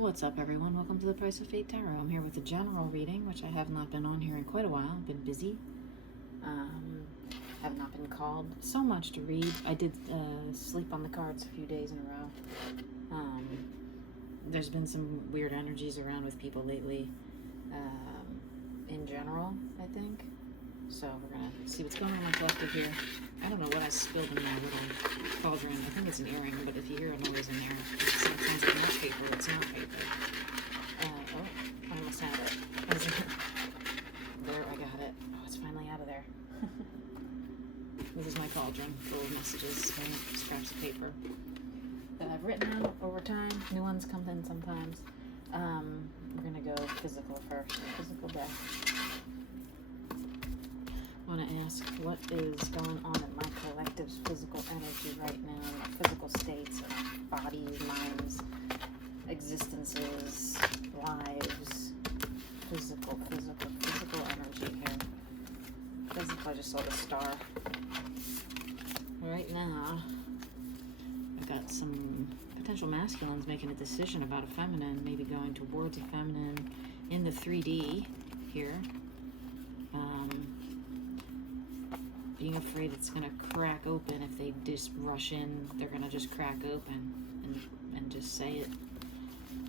What's up, everyone? Welcome to the Price of Fate Tarot. I'm here with a general reading, which I have not been on here in quite a while. I've been busy. Have not been called so much to read. I did sleep on the cards a few days in a row. There's been some weird energies around with people lately, in general, I think. So we're going to see what's going on in my collective here. I don't know what I spilled in my little cauldron. I think it's an earring, but if you hear a noise in there, it sounds like not paper. It's not paper. I almost had it. There, I got it. Oh, it's finally out of there. This is my cauldron full of messages and scraps of paper that I've written out over time. New ones come in sometimes. We're going to go physical first. Physical death. I want to ask what is going on in my collective's physical energy right now, in our physical states, our bodies, minds, existences, lives, physical energy here. Physical, I just saw the star. Right now, I've got some potential masculines making a decision about a feminine, maybe going towards a feminine in the 3D here. Being afraid it's going to crack open. If they just rush in, they're going to just crack open and just say it.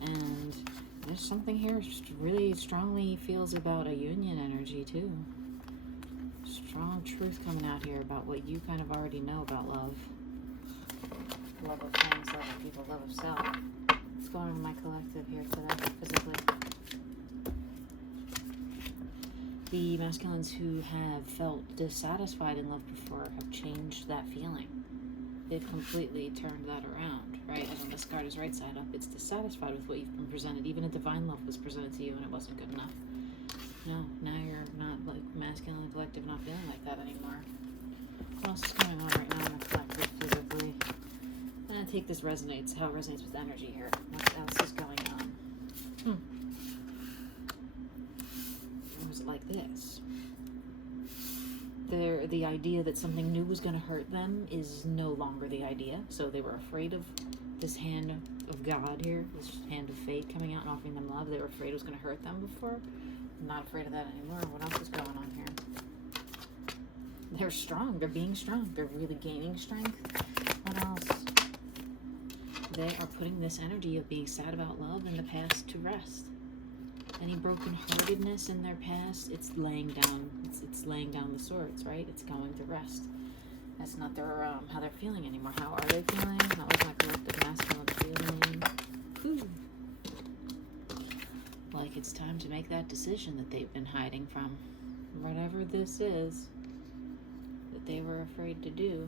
And there's something here really strongly feels about a union energy too. Strong truth coming out here about what you kind of already know about love. Love of things, love of people, love of self. What's going on in my collective here today, physically? The masculines who have felt dissatisfied in love before have changed that feeling. They've completely turned that around, right? As when this card is right side up, it's dissatisfied with what you've been presented. Even a divine love was presented to you and it wasn't good enough. No, now you're not like masculine and collective, not feeling like that anymore. What else is going on right now in the collective physically? I'm going to take this resonates, how it resonates with energy here. What else is going on? Was it like this? The idea that something new was going to hurt them is no longer the idea. So they were afraid of this hand of God here, this hand of fate coming out and offering them love. They were afraid it was going to hurt them before. I'm not afraid of that anymore. What else is going on here? They're strong. They're being strong. They're really gaining strength. What else? They are putting this energy of being sad about love in the past to rest. Any brokenheartedness in their past, it's laying down. It's laying down the swords, right? It's going to rest. That's not their how they're feeling anymore. How are they feeling? How is my collective masculine feeling? Whew. Like it's time to make that decision that they've been hiding from. Whatever this is that they were afraid to do.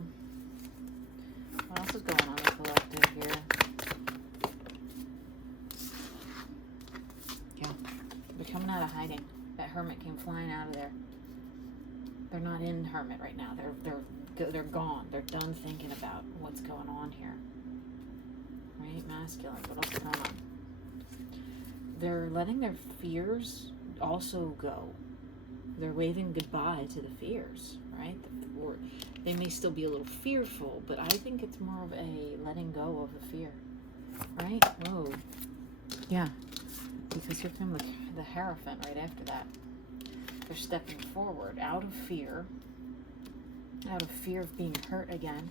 What else is going on in the collective here? They're coming out of hiding. That hermit came flying out of there. They're not in hermit right now. They're gone. They're done thinking about what's going on here. Right? Masculine. What else is going on? They're letting their fears also go. They're waving goodbye to the fears, right? Or they may still be a little fearful, but I think it's more of a letting go of the fear. Right? Whoa. Yeah. Because here comes the Hierophant right after that. They're stepping forward out of fear of being hurt again.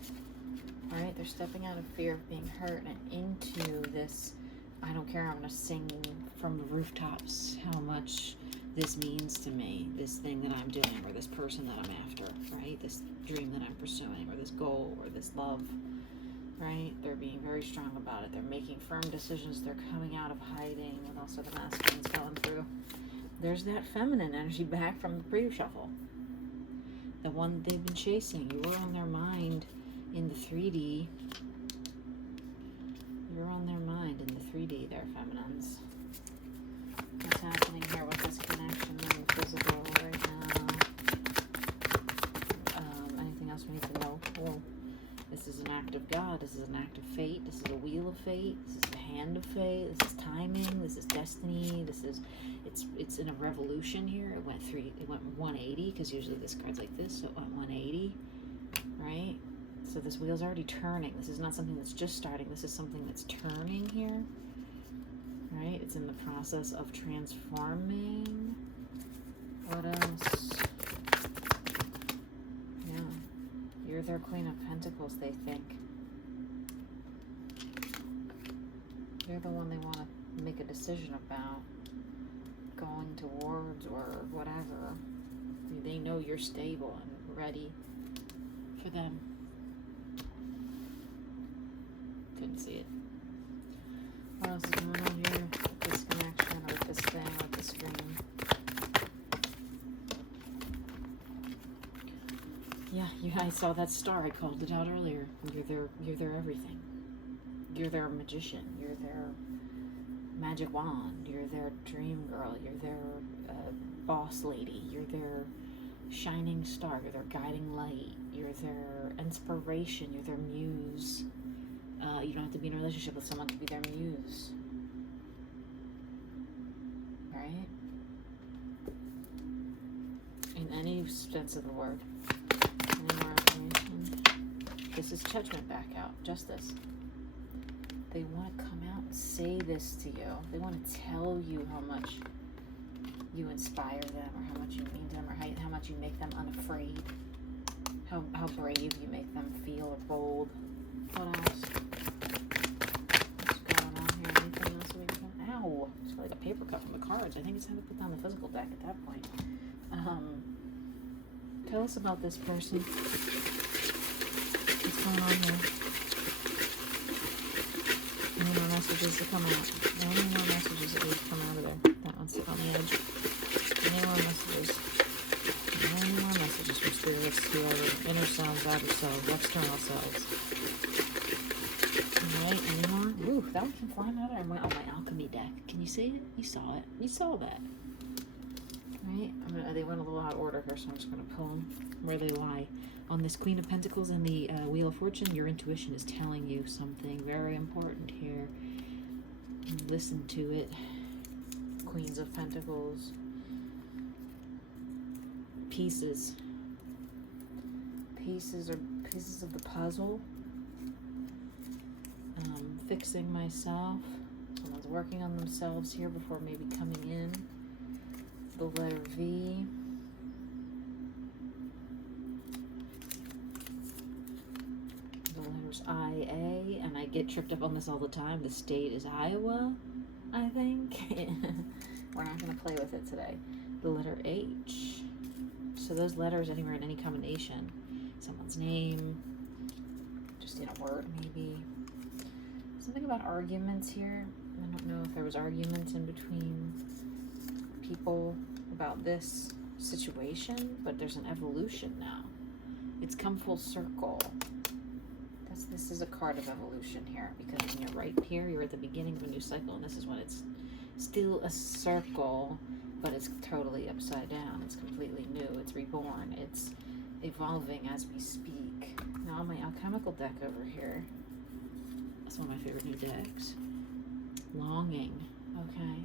All right, they're stepping out of fear of being hurt and into this, I don't care, I'm going to sing from the rooftops how much this means to me, this thing that I'm doing, or this person that I'm after, right? This dream that I'm pursuing, or this goal, or this love. Right? They're being very strong about it. They're making firm decisions. They're coming out of hiding, and also the masculines going through. There's that feminine energy back from the pre-shuffle. The one they've been chasing. You were on their mind in the 3D. You're on their mind in the 3D there, feminines. What's happening here with this connection in the physical right now? Anything else we need to know? Well, this is an act of God. This is an act of fate. This is a wheel of fate. This is a hand of fate. This is timing. This is destiny. This is it's in a revolution here. It went 180 because usually this card's like this, so it went 180, right? So this wheel's already turning. This is not something that's just starting. This is something that's turning here, right? it's in the process of transforming. What else? Yeah. You're their Queen of Pentacles, they think. You're the one they want to make a decision about going towards or whatever. They know you're stable and ready for them. Couldn't see it. What else is going on here with this connection or with this thing with the screen? Yeah, I saw that star. I called it out earlier. You're their everything. You're their magician. You're their magic wand. You're their dream girl. You're their boss lady. You're their shining star. You're their guiding light. You're their inspiration. You're their muse. You don't have to be in a relationship with someone to be their muse. Right? In any sense of the word. Any more information? This is judgment back out. Justice. They want to come out and say this to you. They want to tell you how much you inspire them, or how much you mean to them, or how much you make them unafraid. How brave you make them feel, or bold. What else? What's going on here? Anything else we can... Ow! It's like a paper cut from the cards. I think it's time to put down the physical deck at that point. Tell us about this person. What's going on here? Any more messages to come out? Any more messages that need to come out of there? That one's on the edge. Any more messages? Any more messages from spirits, whoever, inner selves, outer selves, external selves. Alright, any more? Ooh, that one came flying out of my alchemy deck. Can you see it? You saw it. You saw that. Right? They went a little out of order here, so I'm just going to pull them where they lie. On this Queen of Pentacles and the Wheel of Fortune, your intuition is telling you something very important here. Listen to it. Queens of Pentacles. Pieces. Pieces of the puzzle. Fixing myself. Someone's working on themselves here before maybe coming in. The letter V. The letters IA, and I get tripped up on this all the time. The state is Iowa, I think. We're not going to play with it today. The letter H. So those letters anywhere in any combination. Someone's name, just in a word maybe. Something about arguments here. I don't know if there was arguments in between people about this situation, but there's an evolution now. It's come full circle. This is a card of evolution here, because when you're right here, you're at the beginning of a new cycle, and this is when it's still a circle, but it's totally upside down. It's completely new. It's reborn. It's evolving as we speak. Now my alchemical deck over here. That's one of my favorite new decks. Longing. Okay.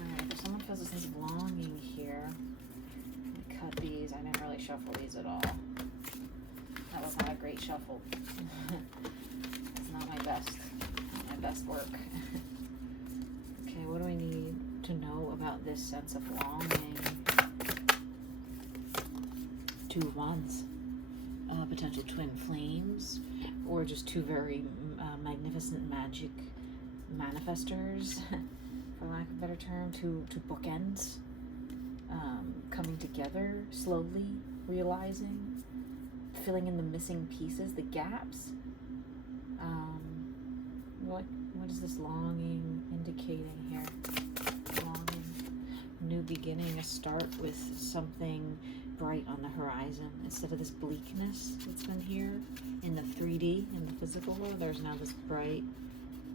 Alright, if someone feels a sense of longing here, let me cut these. I didn't really shuffle these at all. That was not a great shuffle. It's not my best work. Okay, what do I need to know about this sense of longing? 2 of Wands. Potential twin flames, or just 2 very magnificent magic manifestors, for lack of a better term, 2 bookends, coming together slowly, realizing, filling in the missing pieces, the gaps. What is this longing indicating here? Longing, new beginning, a start with something bright on the horizon instead of this bleakness that's been here in the 3D, in the physical world. There's now this bright,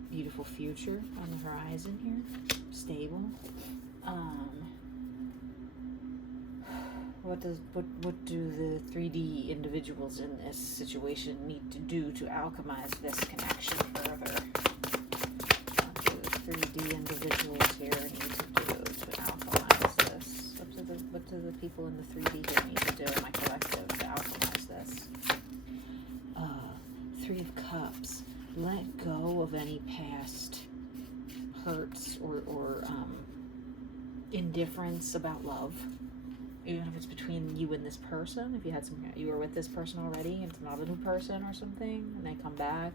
beautiful future on the horizon here, stable. What do the 3D individuals in this situation need to do to alchemize this connection further? What do the 3D individuals here need to do to alchemize this? What do the people in the 3D here need to do in my collective to alchemize this? 3 of Cups. Let go of any past hurts or indifference about love, even if it's between you and this person. If you were with this person already and it's not a new person or something, and they come back,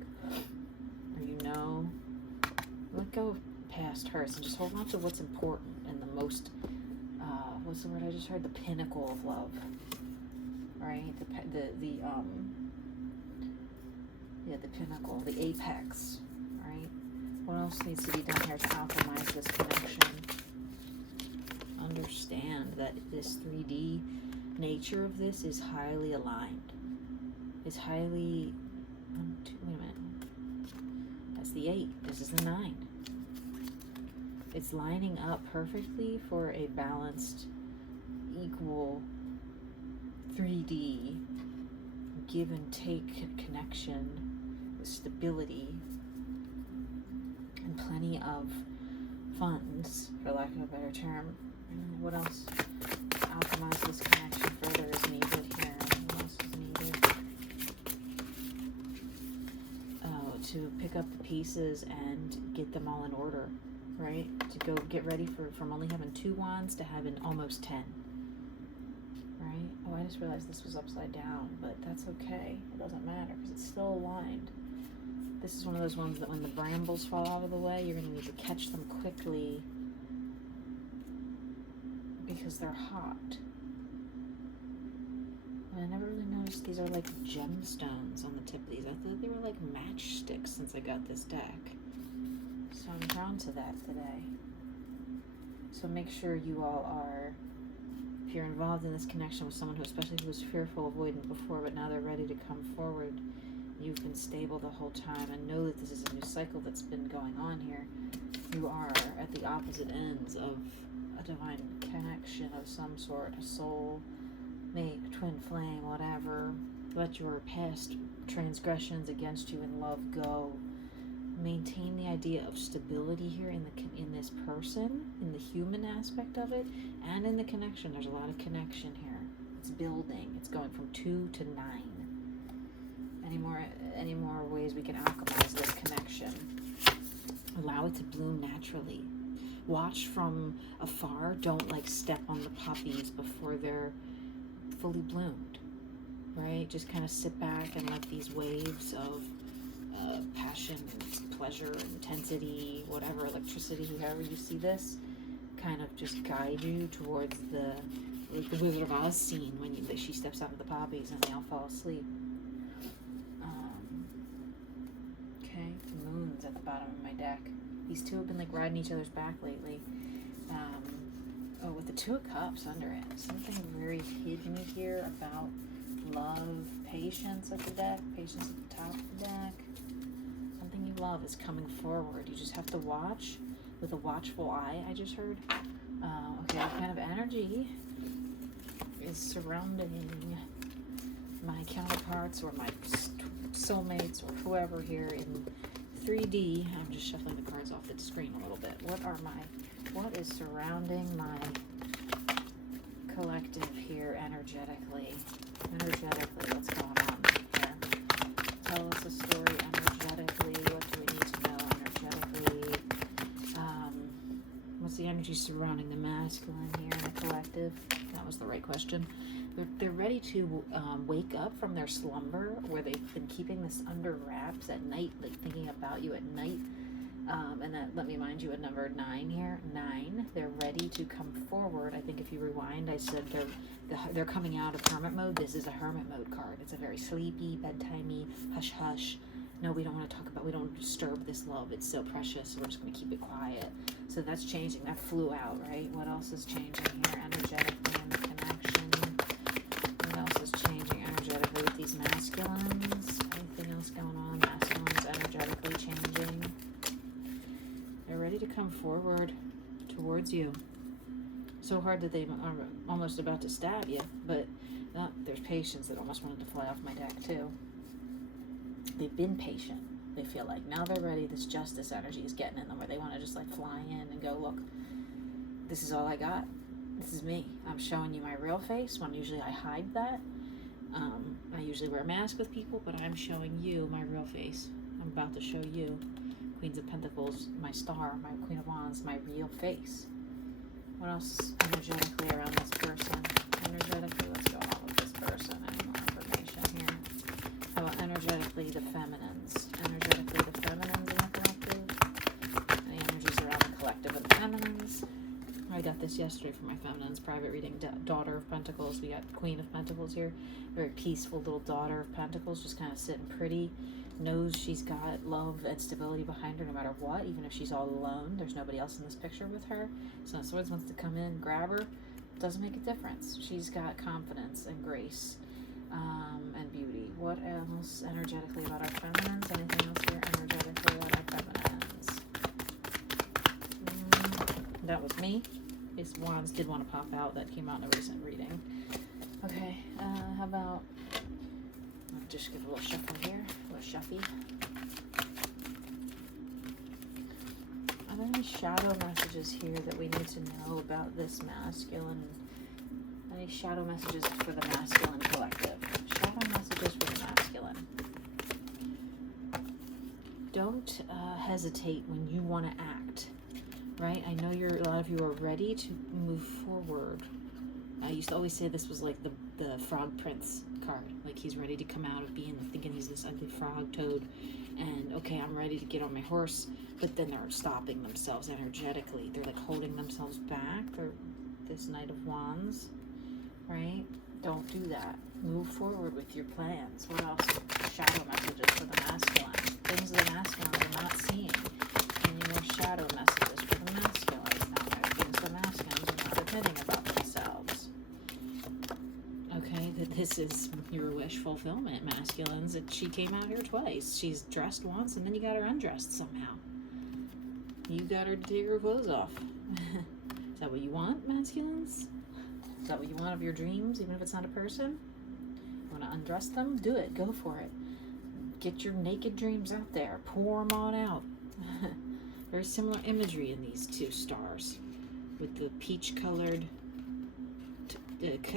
or let go of past hurts and just hold on to what's important and the most, what's the word I just heard? The pinnacle of love, right? The pinnacle, the apex, right? What else needs to be done here to alchemize this connection? Understand that this 3D nature of this is highly aligned. It's highly, wait a minute. That's the 8. This is the 9. It's lining up perfectly for a balanced, equal 3D give and take connection with stability and plenty of funds, for lack of a better term. What else? Alchemize this connection further is needed here. What else is needed? To pick up the pieces and get them all in order, right? To go get ready from only having 2 wands to having almost 10. Right? Oh, I just realized this was upside down, but that's okay. It doesn't matter because it's still aligned. This is one of those ones that when the brambles fall out of the way, you're going to need to catch them quickly because they're hot. And I never really noticed these are like gemstones on the tip of these. I thought they were like matchsticks since I got this deck. So I'm drawn to that today. So make sure you all are, if you're involved in this connection with someone especially who was fearful, avoidant before, but now they're ready to come forward, you've been stable the whole time and know that this is a new cycle that's been going on here. You are at the opposite ends of a divine connection of some sort, a soul mate, twin flame, whatever. Let your past transgressions against you in love go. Maintain the idea of stability here in this person, in the human aspect of it, and in the connection. There's a lot of connection here. It's building. It's going from 2 to 9. Any more ways we can alchemize this connection? Allow it to bloom naturally. Watch from afar. Don't like step on the poppies before they're fully bloomed, right? Just kind of sit back and let these waves of passion and pleasure, intensity, whatever, electricity, however you see this, kind of just guide you towards the Wizard of Oz scene when she steps out of the poppies and they all fall asleep. Okay, the moon's at the bottom of my deck. These two have been like riding each other's back lately. With the 2 of Cups under it, something very hidden here about love, patience at the deck, patience at the top of the deck. Something you love is coming forward. You just have to watch with a watchful eye, I just heard. Okay, what kind of energy is surrounding my counterparts or my soulmates or whoever here in 3D? I'm just shuffling the cards off the screen a little bit. What is surrounding my collective here energetically? What's going on here? Tell us a story energetically. What do we need to know energetically? What's the energy surrounding the masculine here in the collective? That was the right question. They're ready to wake up from their slumber where they've been keeping this under wraps at night, like thinking about you at night. And that, let me remind you, a number 9 here. 9. They're ready to come forward. I think if you rewind, I said they're coming out of hermit mode. This is a hermit mode card. It's a very sleepy, bedtimey, hush hush. No, we don't want to talk about. We don't disturb this love. It's so precious. So we're just going to keep it quiet. So that's changing. That flew out, right? What else is changing here energetically in the connection? What else is changing energetically with these masculines? Anything else going on? Masculines energetically changing. They're ready to come forward towards you. So hard that they are almost about to stab you, but there's patience that almost wanted to fly off my deck too. They've been patient. They feel like now they're ready. This justice energy is getting in them where they want to just like fly in and go, look, this is all I got. This is me. I'm showing you my real face when usually I hide that. I usually wear a mask with people, but I'm showing you my real face. I'm about to show you Queens of Pentacles, my star, my Queen of Wands, my real face. What else energetically around this person? Energetically, what's going on with this person? Any more information here? How about energetically the feminines? Energetically the feminines in the collective? Any energies around the collective of the feminines? I got this yesterday for my feminines private reading. Daughter of Pentacles. We got Queen of Pentacles here. Very peaceful little Daughter of Pentacles, just kind of sitting pretty. Knows she's got love and stability behind her no matter what, even if she's all alone. There's nobody else in this picture with her. So if Swords wants to come in and grab her, doesn't make a difference. She's got confidence and grace and beauty. What else energetically about our feminines? Anything else here energetically about our feminines? That was me. These wands did want to pop out. That came out in a recent reading. Okay, how about... I'll just give a little shuffle here. A little shuffy. Are there any shadow messages here that we need to know about this masculine? Any shadow messages for the masculine collective? Shadow messages for the masculine. Don't hesitate when you want to act. Right? I know a lot of you are ready to move forward. I used to always say this was like the Frog Prince card. Like he's ready to come out of thinking he's this ugly frog toad. And okay, I'm ready to get on my horse. But then they're stopping themselves energetically. They're like holding themselves back. They're this Knight of Wands. Right? Don't do that. Move forward with your plans. What else? Shadow messages for the masculine. Things the masculine are not seeing. Any more shadow messages for the masculine? Now, things the masculines are not admitting about themselves. Okay, that this is your wish fulfillment, masculines. That she came out here twice. She's dressed once, and then you got her undressed somehow. You got her to take her clothes off. Is that what you want, masculines? Is that what you want of your dreams, even if it's not a person? You want to undress them? Do it. Go for it. Get your naked dreams out there. Pour them on out. Very similar imagery in these two stars, with the peach-colored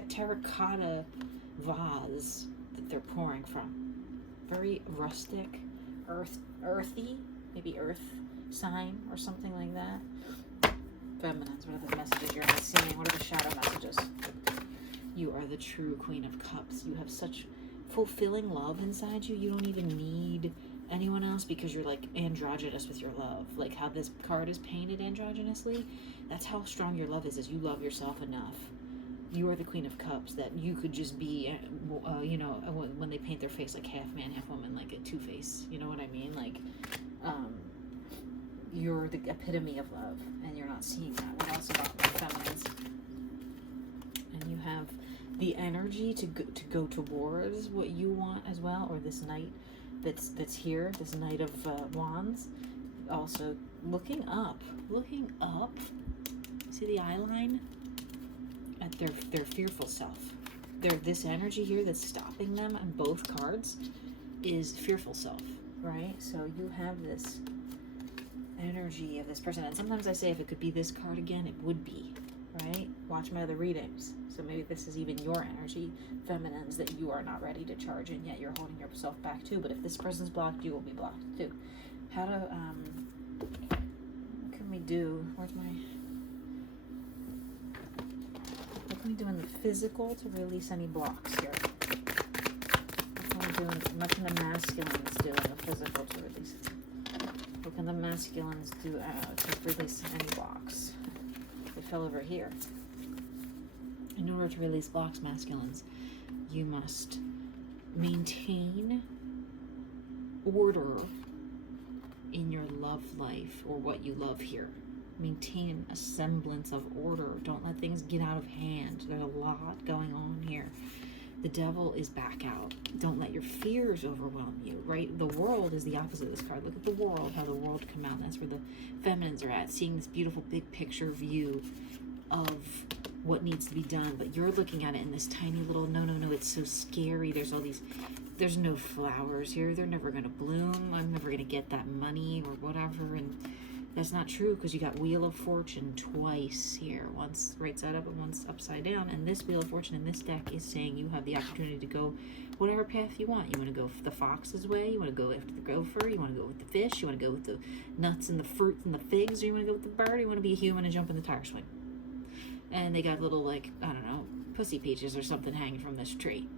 terracotta vase that they're pouring from. Very rustic, earthy, maybe earth sign or something like that. Feminines, what are the messages you're not seeing? What are the shadow messages? You are the true Queen of Cups. You have such fulfilling love inside you. You don't even need anyone else because you're like androgynous with your love. Like how this card is painted androgynously, that's how strong your love is you love yourself enough. You are the Queen of Cups that you could just be, you know, when they paint their face like half man, half woman, like a Two-Face. You know what I mean? Like, you're the epitome of love, and you're not seeing that. What else about the feminines? And you have the energy to go towards what you want as well, or this knight that's here, this Knight of Wands, also looking up. See the eye line? At their fearful self. This energy here that's stopping them on both cards is fearful self, right? So you have this energy of this person, and sometimes I say if it could be this card again, it would be, right? Watch my other readings. So maybe this is even your energy, feminines, that you are not ready to charge in yet. You're holding yourself back too. But if this person's blocked, you will be blocked too. How to what can we do? What can we do in the physical to release any blocks here? What can the masculines do in the physical to release it? What can the masculines do to release any blocks? They fell over here. In order to release blocks, masculines, you must maintain order in your love life, or what you love here. Maintain a semblance of order. Don't let things get out of hand. There's a lot going on here. The devil is back out. Don't let your fears overwhelm you, right? The world is the opposite of this card. Look at the world, how the world come out. That's where the feminines are at, seeing this beautiful big picture view of what needs to be done. But you're looking at it in this tiny little, no, it's so scary. There's no flowers here. They're never going to bloom. I'm never going to get that money or whatever. And That's not true because you got Wheel of Fortune twice here. Once right side up and once upside down. And this Wheel of Fortune in this deck is saying you have the opportunity to go whatever path you want. You want to go the fox's way. You want to go after the gopher. You want to go with the fish. You want to go with the nuts and the fruit and the figs. Or you want to go with the bird. You want to be a human and jump in the tire swing. And they got little, like, I don't know, pussy peaches or something hanging from this tree.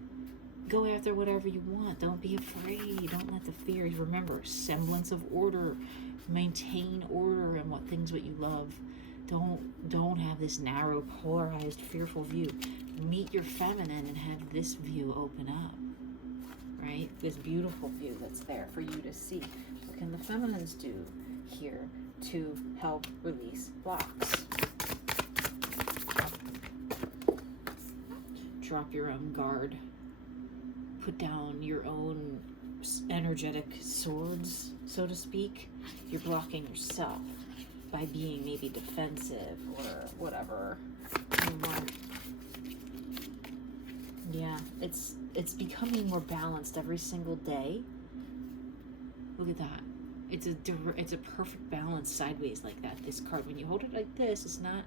Go after whatever you want. Don't be afraid. Don't let the fears. Remember, semblance of order. Maintain order in what you love. Don't have this narrow, polarized, fearful view. Meet your feminine and have this view open up. Right? This beautiful view that's there for you to see. What can the feminines do here to help release blocks? Drop your own guard. Put down your own energetic swords, so to speak. You're blocking yourself by being maybe defensive or whatever. Yeah, it's becoming more balanced every single day. Look at that. It's a perfect balance sideways like that. This card, when you hold it like this, it's not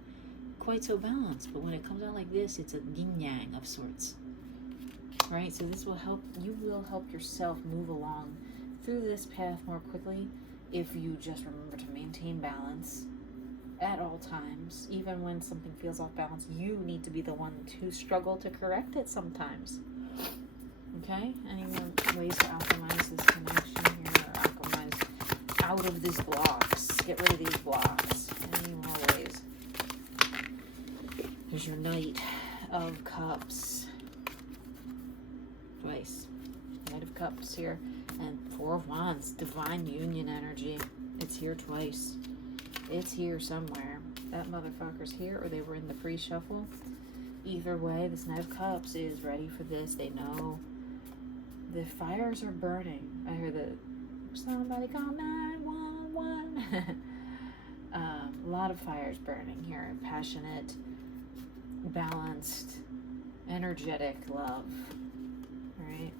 quite so balanced, but when it comes out like this, it's a yin-yang of sorts. Right? So this will help, you will help yourself move along through this path more quickly if you just remember to maintain balance at all times. Even when something feels off balance, you need to be the one to struggle to correct it sometimes. Okay? Any more ways to alchemize this connection here, or alchemize out of these blocks? Get rid of these blocks. Any more ways? There's your Knight of Cups. Twice. Knight of Cups here. And Four of Wands. Divine Union energy. It's here twice. It's here somewhere. That motherfucker's here, or they were in the pre-shuffle. Either way, this Knight of Cups is ready for this. They know. The fires are burning. I hear the somebody call 911. A lot of fires burning here. Passionate, balanced, energetic love. Right?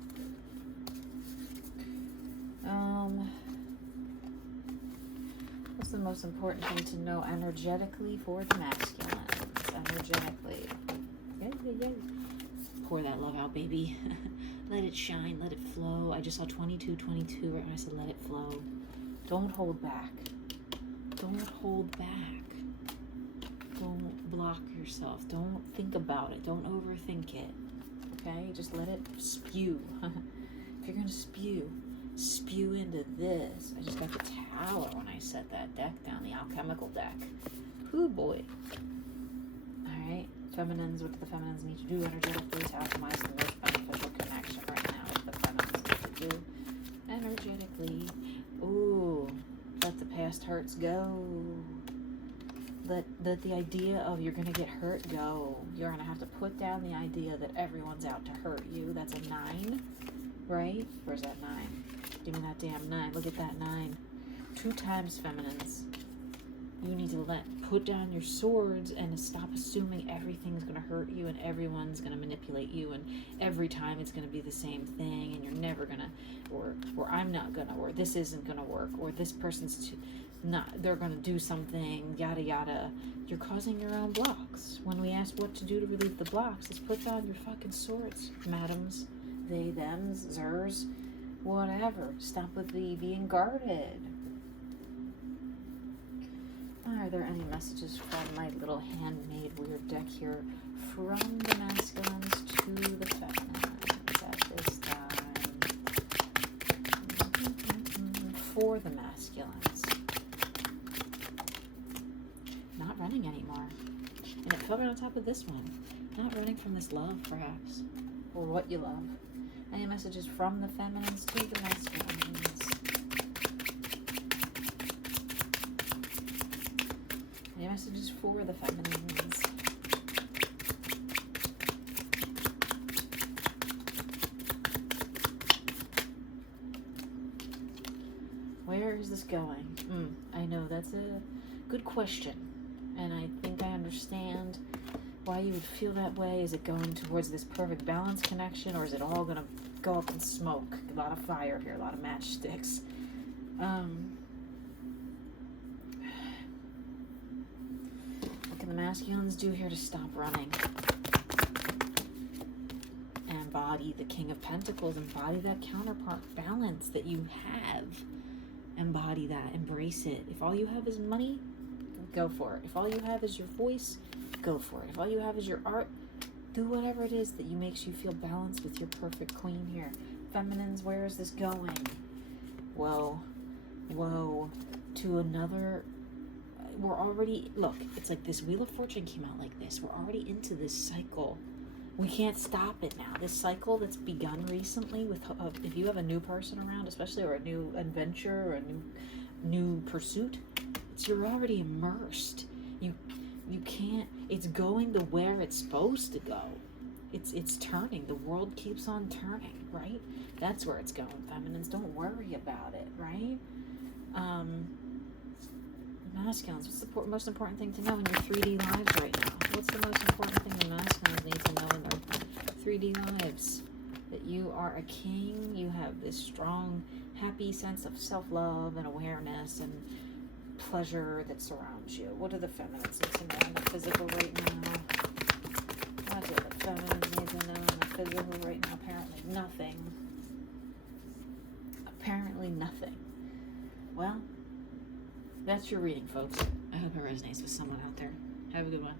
What's the most important thing to know energetically for the masculines? Energetically. Yay. Pour that love out, baby. Let it shine, let it flow. I just saw 2222 right when I said let it flow. Don't hold back. Don't hold back. Don't block yourself. Don't think about it. Don't overthink it. Okay? Just let it spew. If you're going to spew into this. I just got the Tower when I set that deck down, the alchemical deck. Whoo boy. Alright, feminines, what do the feminines need to do energetically to alchemize the most beneficial connection right now? What do the feminines need to do energetically? Ooh, let the past hurts go. Let the idea of you're going to get hurt go. You're going to have to put down the idea that everyone's out to hurt you. That's a 9, right? Where's that 9? Give me that damn 9. Look at that 9. 2 times feminines. You need to put down your swords and stop assuming everything's going to hurt you and everyone's going to manipulate you and every time it's going to be the same thing and you're never going to, or I'm not going to, or this isn't going to work, or this person's they're going to do something, yada yada. You're causing your own blocks. When we ask what to do to relieve the blocks, it's put down your fucking swords, madams, they, thems, zers, whatever. Stop with the being guarded. Are there any messages from my little handmade weird deck here from the masculines to the feminines at this time? For the masculines. Not running anymore. And it fell right on top of this one. Not running from this love, perhaps. Or what you love. Any messages from the feminines to the masculines? Any messages for the feminines? Where is this going? I know, that's a good question. And I think I understand why you would feel that way. Is it going towards this perfect balance connection, or is it all going to go up in smoke? A lot of fire here, a lot of matchsticks. masculines do here to stop running. Embody the King of Pentacles. Embody that counterpart balance that you have. Embody that. Embrace it. If all you have is money, go for it. If all you have is your voice, go for it. If all you have is your art, do whatever it is that you makes you feel balanced with your perfect queen here. Feminines, where is this going? Whoa. Whoa. To another... We're already... Look, it's like this Wheel of Fortune came out like this. We're already into this cycle. We can't stop it now. This cycle that's begun recently with... if you have a new person around, especially, or a new adventure, or a new pursuit, you're already immersed. You can't... It's going to where it's supposed to go. It's turning. The world keeps on turning, right? That's where it's going, feminines. Don't worry about it, right? Masculines, what's the most important thing to know in your 3D lives right now? What's the most important thing the masculines need to know in their 3D lives? That you are a king. You have this strong, happy sense of self-love and awareness and pleasure that surrounds you. What do the feminines need to know in the physical right now? What do the feminines need to know in the physical right now? Apparently nothing. Apparently nothing. Well, that's your reading, folks. I hope it resonates with someone out there. Have a good one.